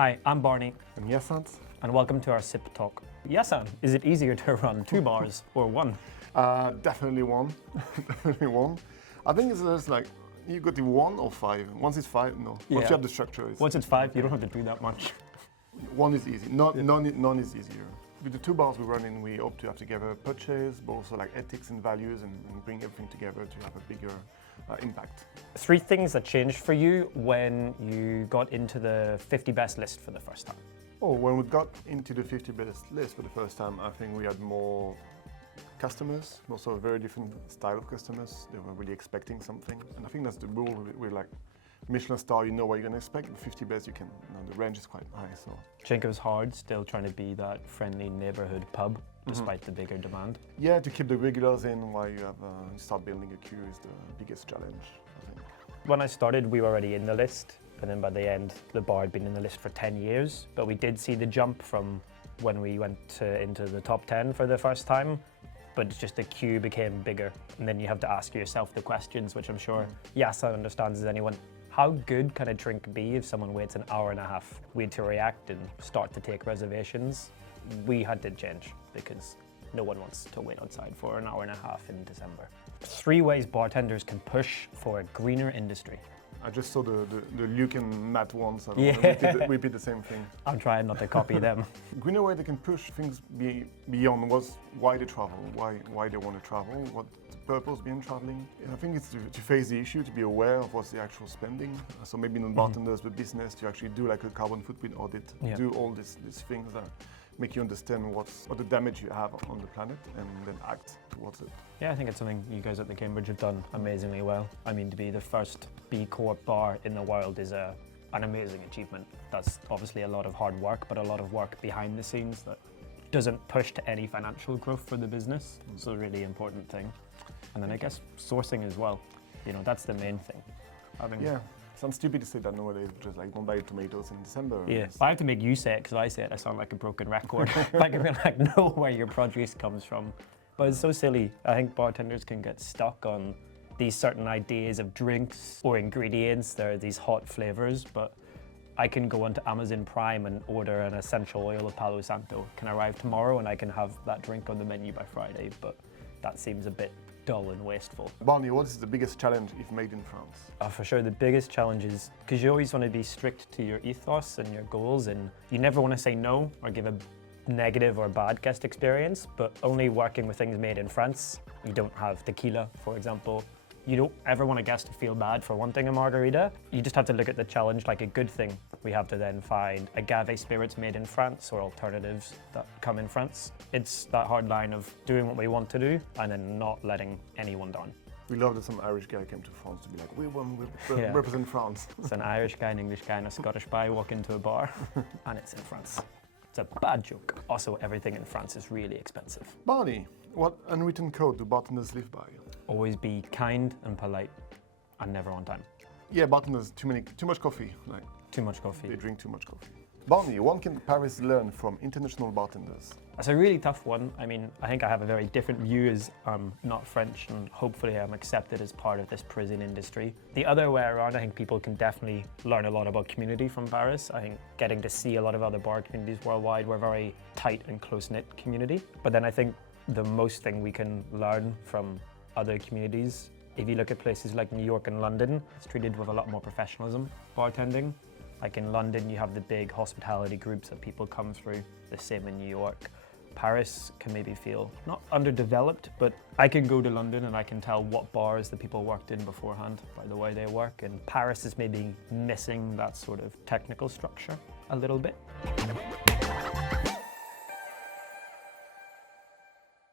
Hi, I'm Barney. I'm Hyacinthe. And welcome to our Sip Talk. Hyacinthe, is it easier to run 2 bars or 1? Definitely one. Definitely one. I think it's just like, you go to 1 or 5. Once it's 5, no. Once you have the structure, it's... Once it's 5, you don't have to do that much. 1 is easy. None is easier. With the 2 bars we're running, we hope to have together purchase, but also like ethics and values and bring everything together to have a bigger impact. 3 things that changed for you when you got into the 50 best list for the first time. Oh, when we got into the 50 best list for the first time, I think we had more customers, also a very different style of customers. They were really expecting something. And I think that's the rule. We're like, Michelin star, you know what you're going to expect. The 50 best, you can, the range is quite high. So. Do you think it was hard still trying to be that friendly neighborhood pub despite the bigger demand? Yeah, to keep the regulars in while you start building a queue is the biggest challenge, I think. When I started, we were already in the list. And then by the end, the bar had been in the list for 10 years. But we did see the jump from when we went into the top 10 for the first time. But it's just the queue became bigger. And then you have to ask yourself the questions, which I'm sure Yasa understands as anyone. How good can a drink be if someone waits an hour and a half? We had to react and start to take reservations. We had to change because no one wants to wait outside for an hour and a half in December. 3 ways bartenders can push for a greener industry. I just saw the Luke and Matt ones. I don't want to repeat the same thing. I'm trying not to copy them. Greener way they can push things beyond was why they travel, why they want to travel, what the purpose behind traveling. I think it's to face the issue, to be aware of what's the actual spending. So maybe not bartenders, but business, to actually do like a carbon footprint audit, do all these things that make you understand what the damage you have on the planet and then act towards it. Yeah, I think it's something you guys at the Cambridge have done amazingly well. I mean, to be the first B Corp bar in the world is an amazing achievement. That's obviously a lot of hard work, but a lot of work behind the scenes that doesn't push to any financial growth for the business. It's a really important thing. And then I guess sourcing as well. You know, that's the main thing. Yeah. Sounds stupid to say that nowadays, just like don't buy tomatoes in December. Yeah, I have to make you say it because I say it, I sound like a broken record. I can like know where your produce comes from. But it's so silly. I think bartenders can get stuck on these certain ideas of drinks or ingredients. There are these hot flavors, but I can go onto Amazon Prime and order an essential oil of Palo Santo. Can arrive tomorrow and I can have that drink on the menu by Friday, but that seems a bit dull and wasteful. Barney, what is the biggest challenge if made in France? For sure, the biggest challenge is because you always want to be strict to your ethos and your goals, and you never want to say no or give a negative or bad guest experience, but only working with things made in France. You don't have tequila, for example. You don't ever want a guest to feel bad for wanting a margarita. You just have to look at the challenge like a good thing. We have to then find agave spirits made in France or alternatives that come in France. It's that hard line of doing what we want to do and then not letting anyone down. We love that some Irish guy came to France to be like, we represent France. It's an Irish guy, an English guy, and a Scottish guy walk into a bar and it's in France. It's a bad joke. Also, everything in France is really expensive. Barney, what unwritten code do bartenders live by? Always be kind and polite and never on time. Yeah, bartenders, too much coffee. Like too much coffee. They drink too much coffee. Barney, what can Paris learn from international bartenders? That's a really tough one. I mean, I think I have a very different view as I'm not French and hopefully I'm accepted as part of this prison industry. The other way around, I think people can definitely learn a lot about community from Paris. I think getting to see a lot of other bar communities worldwide, we're a very tight and close-knit community. But then I think the most thing we can learn from other communities, if you look at places like New York and London, it's treated with a lot more professionalism, bartending. Like in London, you have the big hospitality groups that people come through, the same in New York. Paris can maybe feel not underdeveloped, but I can go to London and I can tell what bars the people worked in beforehand by the way they work. And Paris is maybe missing that sort of technical structure a little bit.